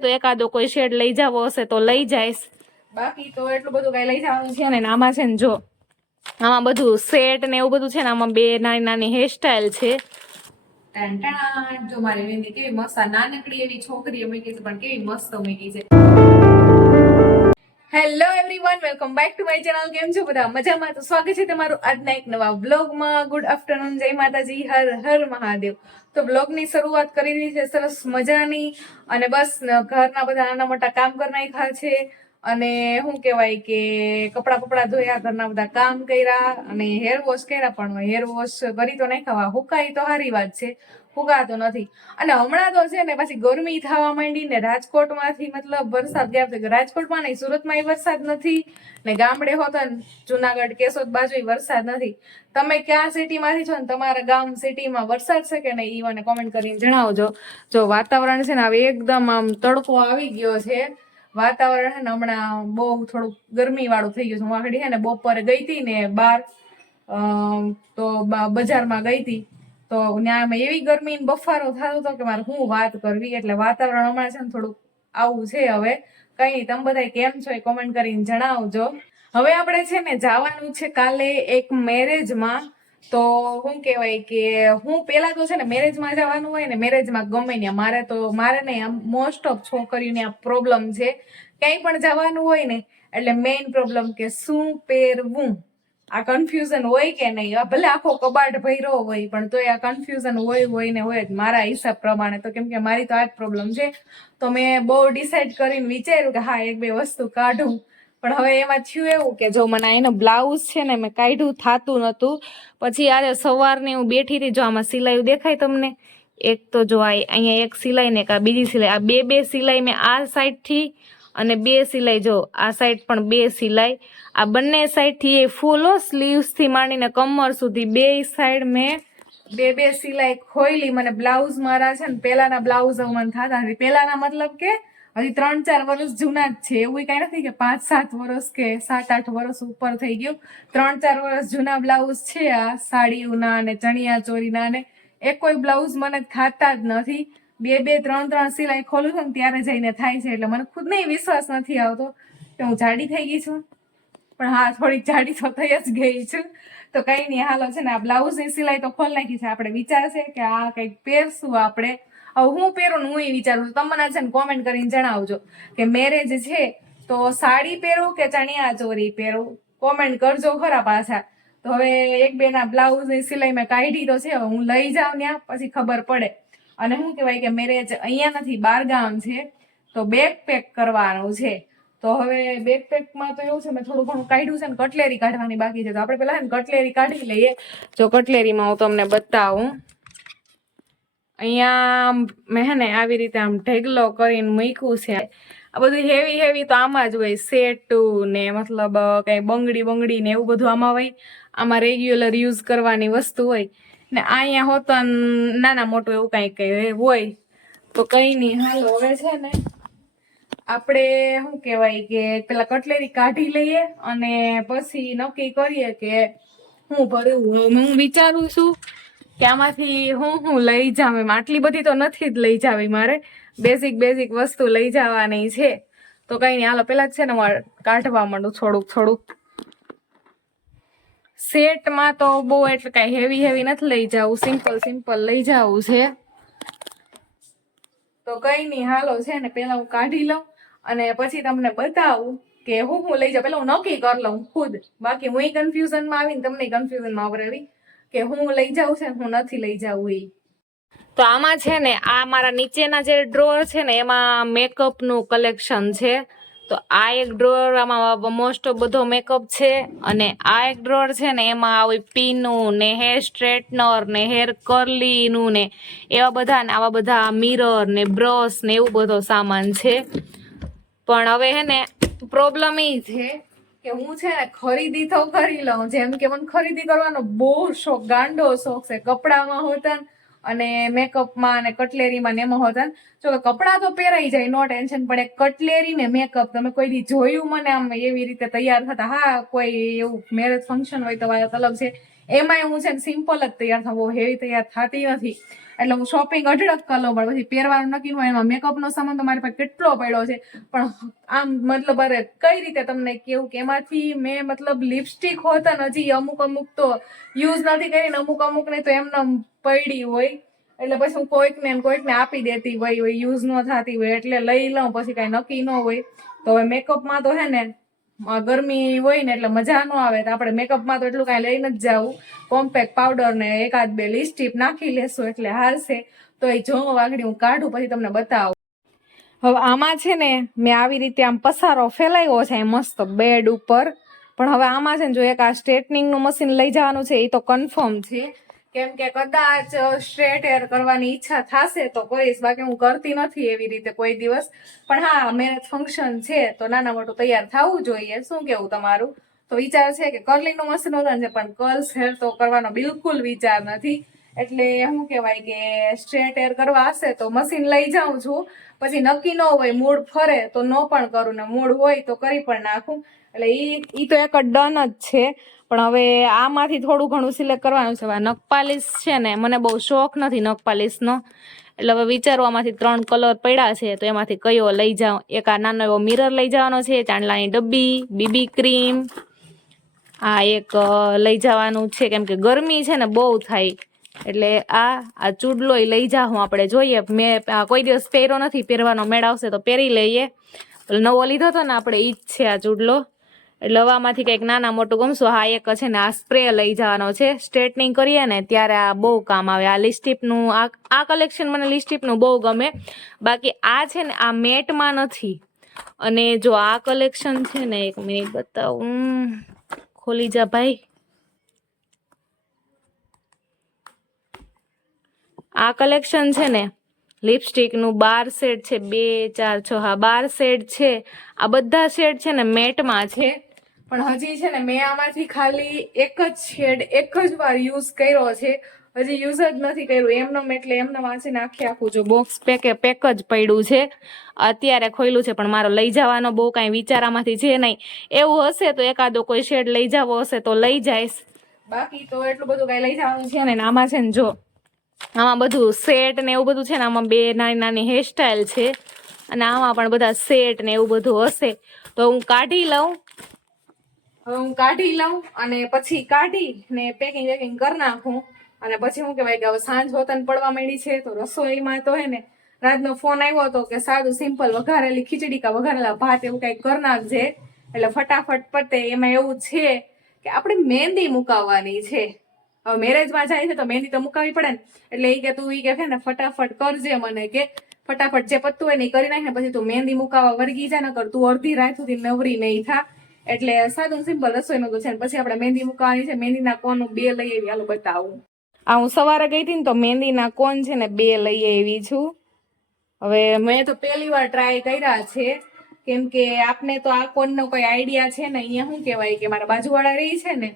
તો એકાદો કોઈ શેડ લઈ જવો હશે તો લઈ જઈશ, બાકી તો એટલું બધું કઈ લઈ જવાનું છે ને. આમાં છે ને જો આમાં બધું સેટ ને એવું બધું છે ને, આમાં બે નાની નાની હેરસ્ટાઈલ છે. જો મારી મહેંદી કેવી મસ્ત, નાનકડી એવી છોકરીએ મૂકી છે પણ કેવી મસ્ત મૂકી છે. Hello everyone, welcome back to my channel. કેમ છો બધા? મજામાં? તો સ્વાગત છે તમારું આજના એક નવા વ્લોગમાં. ગુડ આફ્ટરનૂન, જય માતાજી, હર હર મહાદેવ. તો વ્લોગની શરૂઆત કરી રહી છે સરસ મજાની, અને બસ ઘરના બધા નાના મોટા કામ કરી નાખ્યા છે, અને શું કહેવાય કે કપડા ધોયા, ઘરના બધા કામ કર્યા, અને હેર વોશ કર્યા. પણ હેર વોશ કરી તો નહીં ખાવા, હુકાઈ તો સારી વાત છે, ફુગાતો નથી. અને હમણાં તો છે ને પાછી ગરમી થવા માંડી ને, રાજકોટમાંથી મતલબ વરસાદ ગયા. રાજકોટમાં નહીં, સુરતમાં વરસાદ નથી ને, ગામડે હોતો ને જુનાગઢ કેશોદ બાજુ વરસાદ નથી. તમે ક્યાં સિટીમાંથી છો ને તમારા ગામ સિટીમાં વરસાદ છે કે નહીં, એ મને કોમેન્ટ કરીને જણાવજો. જો વાતાવરણ છે ને હવે એકદમ આમ તડકો આવી ગયો છે. વાતાવરણ છે ને હમણાં બહુ થોડુંક ગરમી વાળું થઈ ગયું છે. હું આગળ છે ને બપોરે ગઈ હતી ને બહાર, તો બજારમાં ગઈ હતી, તો ત્યાં એવી ગરમી બફારો થતો હતો કે મારે શું વાત કરવી. એટલે વાતાવરણ હમણાં છે ને થોડુંક આવું છે. હવે કઈ નહીં, તમે બધા કેમ છો એ કોમેન્ટ કરીને જણાવજો. હવે આપણે છે ને જવાનું છે કાલે એક મેરેજમાં. તો શું કહેવાય કે હું પેલા તો છે ને મેરેજમાં જવાનું હોય ને, મેરેજમાં ગમે ને મારે નહીં, આમ મોસ્ટ ઓફ છોકરીઓને આ પ્રોબ્લેમ છે. ક્યાંય પણ જવાનું હોય ને એટલે મેઇન પ્રોબ્લેમ કે શું પહેરવું, આ કન્ફ્યુઝન હોય કે નહીં. ભલે આખો કબાટ ભર્યો હોય પણ તોય આ કન્ફ્યુઝન હોય ને હોય જ, મારા હિસાબ પ્રમાણે તો. કેમ કે મારી તો આ જ પ્રોબ્લેમ છે. તો મેં બહુ ડિસાઈડ કરીને વિચાર્યું કે હા એક બે વસ્તુ કાઢું, પણ હવે એમાં થયું એવું કે જો મને એનો બ્લાઉઝ છે ને મેં કાઢ્યું થતું નતું. પછી આજે સવારની હું બેઠી હતી, જો આમાં સિલાઈ દેખાય તમને, એક તો જો અહીંયા એક સિલાઈ ને એક બીજી સિલાઈ, આ બે સિલાઈ મેં આ સાઈડથી, અને બે સિલાઈ જો આ સાઈડ પણ બે સિલાઈ, આ બંને સાઈડથી એ ફૂલ સ્લીવ્સથી માંડીને કમર સુધી બે સાઈડ મેં બે સિલાઈ ખોઈલી. મને બ્લાઉઝ મારા છે ને પેલાના બ્લાઉઝ મને થતા નથી. પેલાના મતલબ કે હજી 3-4 વર્ષ જૂના જ છે, એવું કઈ નથી કે 5-7 વર્ષ કે 7-8 વર્ષ ઉપર થઈ ગયું. 3-4 વર્ષ જૂના બ્લાઉઝ છે આ સાડીઓના અને ચણિયા ચોરીના, ને એક કોઈ બ્લાઉઝ મને થતા જ નથી. 2-3 સિલાઈ ખોલું છું ને ત્યારે જઈને થાય છે. એટલે મને ખુદ નહીં વિશ્વાસ નથી આવતો કે હું જાડી થઈ ગઈ છું, પણ હા થોડીક જાડી તો થઈ જ ગઈ છું. તો કઈ નહીં, હાલો છે ને આ બ્લાઉઝની સિલાઈ તો ખોલ નાખી છે. આપણે વિચારશે કે આ કંઈક પહેરશું આપણે. હવે હું પહેરું ને હું એ વિચારું છું. તમને છે ને કોમેન્ટ કરીને જણાવજો કે મેરેજ છે તો સાડી પહેરું કે ચણિયા ચોરી પહેરું, કોમેન્ટ કરજો ખરા પાછા. તો હવે એક બે ના બ્લાઉઝની સિલાઈ મેં કાઢી તો છે, હું લઈ જાઉં ત્યાં પછી ખબર પડે. અને શું કહેવાય કે મેરેજ અહીંયા નથી, બારગામ છે, તો બેગ પેક કરવાનું છે. તો હવે બેગ પેકમાં તો એવું છે, મેં થોડું ઘણું કાઢ્યું છે ને કટલેરી કાઢવાની બાકી છે. તો આપણે પેલા કટલેરી કાઢી લઈએ. જો કટલેરીમાં હું તમને બતાવું, અહીંયા મેં હે ને આવી રીતે આમ ઢેગલો કરીને મૂક્યું છે. આ બધું હેવી તો આમાં જ હોય, સેટું ને મતલબ કઈ બંગડી ને એવું બધું આમાં હોય. આમાં રેગ્યુલર યુઝ કરવાની વસ્તુ હોય ને અહીંયા હોતા નાના મોટું એવું કઈ હોય. તો કઈ નહીં, હાલો હવે છે ને આપણે શું કહેવાય કે પેલા કટલેરી કાઢી લઈએ અને પછી નક્કી કરીએ કે હું ભરવું. હું વિચારું છું કે આમાંથી હું લઈ જાઉં. એમ આટલી બધી તો નથી જ લઈ જાવી મારે, બેઝિક વસ્તુ લઈ જવાની છે. તો કઈ નહીં, હાલો પેલા છે ને હું કાઢવા માંડું થોડુંક. સેટમાં તો બહુ એટલે કઈ હેવી નથી લઈ જવું, સિમ્પલ લઈ જવું છે. તો કઈ નહીં, હાલો છે ને પેલા હું કાઢી લઉં અને પછી તમને બતાવું કે હું લઈ જાઉં. પેલા હું નક્કી કરી લઉં ખુદ, બાકી હું કન્ફ્યુઝનમાં આવીને તમને કન્ફ્યુઝનમાં આવરાવી કે હું લઈ જાઉં છે હું નથી લઈ જાઉં એ. તો આમાં છે ને આ મારા નીચેના જે ડ્રોઅર છે ને એમાં મેકઅપનું કલેક્શન છે. તો આ એક ડ્રોઅર આમાં મોસ્ટ ઓફ બધો મેકઅપ છે, અને આ એક ડ્રોઅર છે ને એમાં આવી પીનું ને હેર સ્ટ્રેટનર ને હેર કર્લીનું ને એવા બધા ને આવા બધા મિરર ને બ્રશ ને એવું બધો સામાન છે. પણ હવે હે ને પ્રોબ્લેમ એ છે કે હું છે ને ખરીદી તો કરી લઉં, જેમ કે મને ખરીદી કરવાનો બહુ શોખ, ગાંડો શોખ છે. કપડામાં હોતા અને મેકઅપમાં અને કટલેરીમાં ને એમાં હોતા. જો કપડાં તો પહેરાઈ જાય, નો ટેન્શન, પણ એક કટલેરી ને મેકઅપ તમે કોઈ દી જોયું મને આમ એવી રીતે તૈયાર થતા? હા કોઈ એવું મેરેજ ફંક્શન હોય તો વાત અલગ છે, એમાંય હું છે ને સિમ્પલ જ તૈયાર થાઉં, બહુ હેવી તૈયાર થતી નથી. એટલે હું શોપિંગ અઢળક કરી લઉં, પણ પછી પહેરવાનું નક્કી હોય. એમાં મેકઅપનો સામાન તો મારી પાસે કેટલો પડ્યો છે. પણ આમ મતલબ અરે કઈ રીતે તમને કેવું કે એમાંથી મેં મતલબ લિપસ્ટિક હોતા ને હજી અમુક તો યુઝ નથી કરીને, અમુક ને તો એમને પડી હોય. એટલે પછી હું કોઈકને આપી દેતી હોય યુઝ ન થતી હોય, એટલે લઈ લઉં. પછી કઈ નક્કી ન હોય. તો હવે મેકઅપમાં તો હે ને ગરમી હોય ને એટલે મજા ન આવે, તો આપણે મેકઅપમાં તો એટલું કાંઈ લઈને જ જવું. કોમ્પેક્ટ પાવડર ને એકાદ બે લિપસ્ટિક નાખી લેશું એટલે હાલશે. તો એ જો વાગડી હું કાઢું પછી તમને બતાવું. હવે આમાં છે ને મેં આવી રીતે આમ પસારો ફેલાયો છે મસ્ત બેડ ઉપર. પણ હવે આમાં છે ને જો એક આ સ્ટ્રેટનિંગ નું મશીન લઈ જવાનું છે, એ તો કન્ફર્મ છે. કેમ કે કદાચ સ્ટ્રેટ હેર કરવાની ઈચ્છા થશે તો કરીશ, બાકી હું કરતી નથી એવી રીતે કોઈ દિવસ. પણ હા, મેરેજ ફંક્શન છે તો નાના મોટું તૈયાર થવું જોઈએ. શું કેવું તમારું? તો વિચાર છે કે કર્લિંગ નું મશીન હોતું છે, પણ કર્લ્સ હેર તો કરવાનો બિલકુલ વિચાર નથી. એટલે શું કહેવાય કે સ્ટ્રેટ હેર કરવા હશે તો મશીન લઈ જાઉં છું. પછી નક્કી ન હોય, મૂડ ફરે તો ન પણ કરું, ને મૂડ હોય તો કરી પણ નાખું. એટલે ઈ તો એક ડન જ છે. પણ હવે આમાંથી થોડું ઘણું સિલેક્ટ કરવાનું છે. નખપાલિશ છે ને મને બહુ શોખ નથી નખપાલિશનો, એટલે હવે વિચારવામાંથી 3 કલર પડ્યા છે તો એમાંથી કયો લઈ જાઉં. એક આ નાનો એવો મિરર લઈ જવાનો છે, ચાંદલાની ડબ્બી, બીબી ક્રીમ, આ એક લઈ જવાનું છે કેમ કે ગરમી છે ને બહુ થાય. એટલે આ ચૂડલો લઈ જાઉં આપણે. જોઈએ, મેં કોઈ દિવસ પહેર્યો નથી, પહેરવાનો મેળ આવશે તો પહેરી લઈએ. નવો લીધો હતો ને આપણે, ઈ જ છે આ ચૂડલો. એટલે હવામાંથી કંઈક નાના મોટું ગમશું. હા, એક છે ને આ સ્પ્રે લઈ જવાનો છે, સ્ટ્રેટનિંગ કરીએ ને ત્યારે આ બહુ કામ આવે. આ લિપસ્ટિકનું આ કલેક્શન મને લિપસ્ટિકનું બહુ ગમે. બાકી આ છે ને આ મેટમાં નથી. અને જો આ કલેક્શન છે ને, એક મિનિટ બતાવું, ખોલી જા ભાઈ. આ કલેક્શન છે ને લિપસ્ટિકનું 12 શેડ છે, 2 4 6, હા 12 શેડ છે. આ બધા શેડ છે ને મેટમાં છે. પણ હજી છે ને મેં આમાંથી ખાલી એક જ શેડ એક જ વાર યુઝ કર્યો છે. હજી યુઝ જ નથી કર્યું એમનેમ. એટલે એમને વાંચીને આખું જો બોક્સ પેક જ પડ્યું છે. અત્યારે ખોલ્યું છે, પણ મારો લઈ જવાનો બહુ કાંઈ વિચારામાંથી છે નહીં. એવું હશે તો એકાદો કોઈ શેડ લઈ જવો હશે તો લઈ જઈશ. બાકી તો એટલું બધું કાંઈ લઈ જવાનું છે ને. આમાં છે ને જો આમાં બધું સેટ ને એવું બધું છે ને. આમાં 2 નાની નાની હેરસ્ટાઈલ છે, અને આમાં પણ બધા સેટ ને એવું બધું હશે. તો હું કાઢી લઉં. અને પછી કાઢી ને પેકિંગ કરી નાખું. અને પછી શું કહેવાય કે હવે સાંજ હોતન પડવા માંડી છે, તો રસોઈમાં તો હે ને રાતનો ફોન આવ્યો હતો કે સાદું સિમ્પલ વઘારેલી ખીચડી કા વઘારેલા ભાત એવું કંઈક કરી નાખજે એટલે ફટાફટ પતે. એમાં એવું છે કે આપણે મહેંદી મુકાવવાની છે. હવે મેરેજમાં જાય છે તો મહેંદી તો મુકાવી પડે ને. એટલે એ કે તું કે ને ફટાફટ કરજે, મને કે ફટાફટ જે પત્તું હોય ને કરી નાખ ને પછી તું મહેંદી મુકાવા વર્ગી જા, ન કર તું અડધી રાત સુધી નવરી નહીં થા. એટલે સાદું સિમ્પલ રસોઈનું તો છે ને. પછી આપણે મહેંદી મુકાવાની છે. મહેંદીના કોન 2 લઈ આવી, હાલો બતાવું. આ હું સવારે ગઈ હતી ને તો મહેંદીના કોન છે ને 2 લઈ આવી છું. હવે મેં તો પહેલી વાર ટ્રાય કર્યા છે, કેમ કે આપને તો આ કોનનો કોઈ આઈડિયા છે ને. અહીંયા શું કહેવાય કે મારા બાજુવાળા રહી છે ને,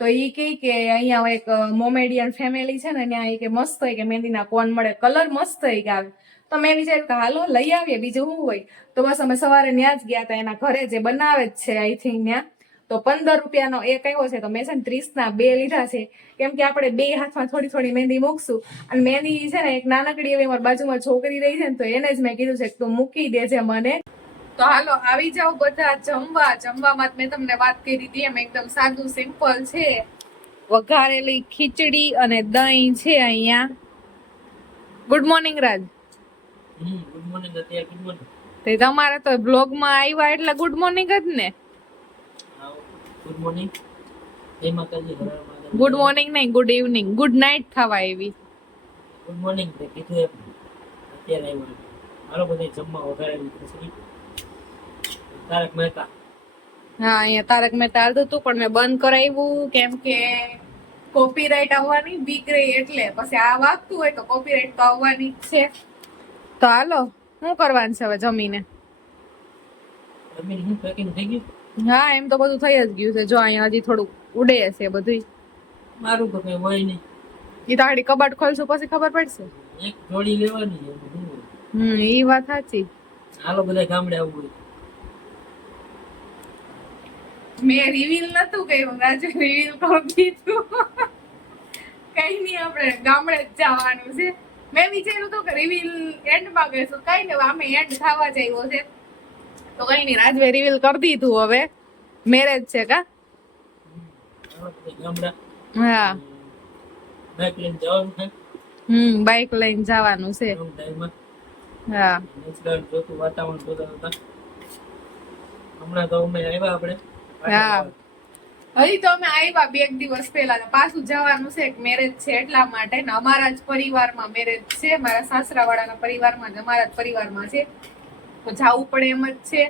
તો એ કહે કે અહીંયા એક મોમેડિયન ફેમિલી છે ને, ત્યાં કે મસ્ત હોય કે મહેંદીના કોન મળે, કલર મસ્ત હોય કે આવે. તો મેં વિચાર્યું કે હાલો લઈ આવીએ, બીજું શું હોય. તો બસ અમે સવારે ત્યાં જ ગયા હતા, એના ઘરે જે બનાવે જ છે આઈ થિંક ત્યાં. તો 15 રૂપિયાનો એક આવ્યો છે, તો મેં છે ને 30ના 2 લીધા છે. કેમ કે આપણે 2 હાથમાં થોડી થોડી મહેંદી મૂકશું. અને મહેંદી છે ને એક નાનકડી એવી મારી બાજુમાં છોકરી રહી છે ને, તો એને જ મેં કીધું છે કે તું મૂકી દેજે મને. તો હાલો આવી જાઓ બધા જમવા. જમવામાં મેં તમને વાત કરી હતી એમ એકદમ સાદું સિમ્પલ છે. વઘારેલી ખીચડી અને દહીં છે અહીંયા. Good morning Raj. Good morning. અત્યારે ગુડ મોર્નિંગ. તે તમારે તો બ્લોગમાં આવ્યા એટલે ગુડ મોર્નિંગ જ ને. Good morning. જય માતાજી. ગુડ મોર્નિંગ નહીં, ગુડ ઇવનિંગ, ગુડ નાઇટ થવા આવી. ગુડ મોર્નિંગ તે કીધું એમ. અત્યારે આવ્યો. હાલો બધા જમવા. વઘારેલી ખીચડી, તારક મહેતા. હા, અહીંયા તારક મહેતા આવતું હતું પણ મેં બંધ કરાવ્યું કેમ કે કોપીરાઈટ આવવાની બીક રહી. એટલે પછી આ વાગતું હોય તો કોપીરાઈટ તો આવવાની જ છે. તો હાલો શું કરવાનું છે હવે જમીને? જમીને હું પેકિંગ થઈ ગયું? હા, એમ તો બધું થઈ જ ગયું છે. જો અહીંયા હજી થોડું ઉડે છે બધું. મારું તો કઈ હોય નહીં. એ તો આડી કબાટ ખોલશું પછી ખબર પડશે. એક જોડી લેવાની છે. એ વાત સાચી. હાલો બધા ગામડે આવવું હોય. મેં રિવીલ નતું કર્યું, રાજુ રિવીલ કરી દીધું. કઈ નહીં, આપણે ગામડે જ જવાનું છે. મેં વિચાર્યું હતું કે રિવીલ એન્ડમાં કહીશું, કઈ નહીં, આમે એન્ડ થવા જ આવ્યો છે તો કઈ નહીં, રાજવે રિવીલ કરી દીધું. હવે મેરેજ છે કા? હાલો બધા ગામડા હા. બાઇક લઈને જવાનું છે બાઇક લઈને જવાનું છે. long drive માં. હા. નેચરલ જોતું વાતાવરણ જોતા હતા. હમણાં તો અમે આવ્યા આપણે હા. હજી તો અમે આવ્યા 2 દિવસ પહેલા, ને પાછું જવાનું છે, મેરેજ છે એટલા માટે. ને અમારા જ પરિવારમાં મેરેજ છે, મારા સાસરા વાળાના પરિવારમાં જ, અમારા જ પરિવારમાં છે, તો જવું પડે એમ જ છે.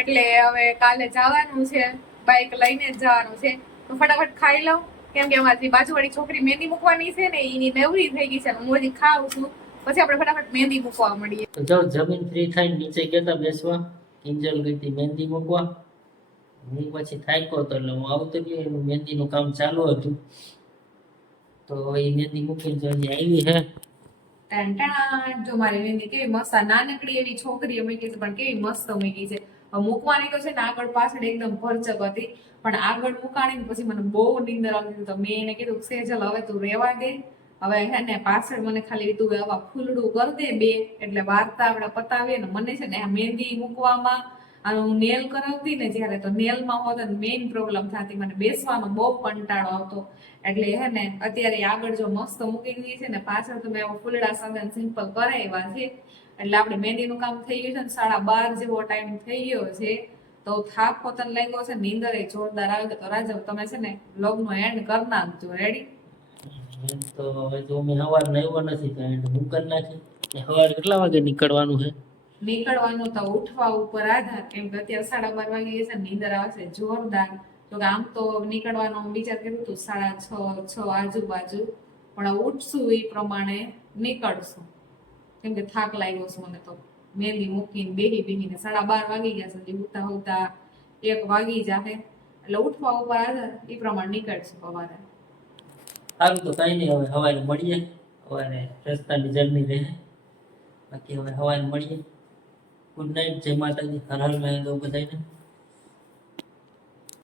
એટલે હવે કાલે જવાનું છે, બાઇક લઈને જ જવાનું છે. તો ફટાફટ ખાઈ લઉં, કેમ કે અમારી બાજુવાળી છોકરી મહેંદી મૂકવાની છે ને, એની નવરી થઈ ગઈ છે, હું હજી ખાઉં છું, પછી આપણે ફટાફટ મહેંદી મૂકવા મળીએ. તો જો જમીન ફ્રી થઈને નીચે ગયા બેસવા, કિંજલ ગઈ હતી મહેંદી મૂકવા. હું પછી થાક્યો હતો એટલે હું આવતો ગયો, એનું મહેંદીનું કામ ચાલુ હતું. તો એ મહેંદી મૂકીને જો હજી આવી છે. ટાણ જો મારી મહેંદી કેવી મસ્ત, આ નાનકડી એવી છોકરીએ મૂકી છે, પણ કેવી મસ્ત મૂકી છે. હવે મૂકવાની તો છે ને આગળ પાછળ એકદમ ભરચક હતી, પણ આગળ મૂકાણી ને પછી મને બહુ નીંદર આવતી હતી. તો મેં એને કીધું સેજલ હવે તું રેવા દે, હવે હે ને પાછળ મને ખાલી તું આવા ફૂલડું કરી દે 2, એટલે વાર્તા આપણે પતાવીએ. ને મને છે ને આ મહેંદી મૂકવામાં અને હું નેલ કરાવતી ને જ્યારે, તો નેલમાં હોત મેઇન પ્રોબ્લેમ થતી, મને બેસવાનો બહુ કંટાળો આવતો. એટલે હે ને અત્યારે આગળ જો મસ્ત મૂકી દીધી છે ને, પાછળ તો મેં ફૂલડા સંગન સિમ્પલ કરાવ્યા છે. એટલે આપણે મહેંદીનું કામ થઈ ગયું છે ને, 12:30 જેવો ટાઈમ થઈ ગયો છે. તો થાક પોતાને લાગ્યો છે, નીંદર એ જોરદાર આવે. તો રાજા તમે છે ને વ્લોગનો એન્ડ કરી નાખજો. રેડી? તો હવે જો મેં સવાર આવ્યો નથી તો એને હું કરી નાખી. સવારે કેટલા વાગે નીકળવાનું છે? નીકળવાનું તો ઉઠવા ઉપર આધાર, કેમ કે અત્યારે 12:30 વાગી ગયા છે, નીંદર આવશે જોરદાર. તો કે આમ તો નીકળવાનો વિચાર કર્યું હતું 6:30 આજુબાજુ, પણ ઉઠશું એ પ્રમાણે નીકળશું, કેમ કે થાક લાગ્યો છે મને. તો મહેંદી મૂકીને બેહીને 12:30 વાગી ગયા છે, ઉઠતા ઉઠતા 1 વાગી જાહે. એટલે ઉઠવા ઉપર આધાર, એ પ્રમાણે નીકળશું સવારે. સારું તો કઈ નહીં, હવે સવારે મળીએ. સવારે રસ્તાની જર્ની રહે, બાકી હવે સવારે મળીએ. ગુડ નાઇટ, જય માતાજી, હર હર મહાદેવ બધાને.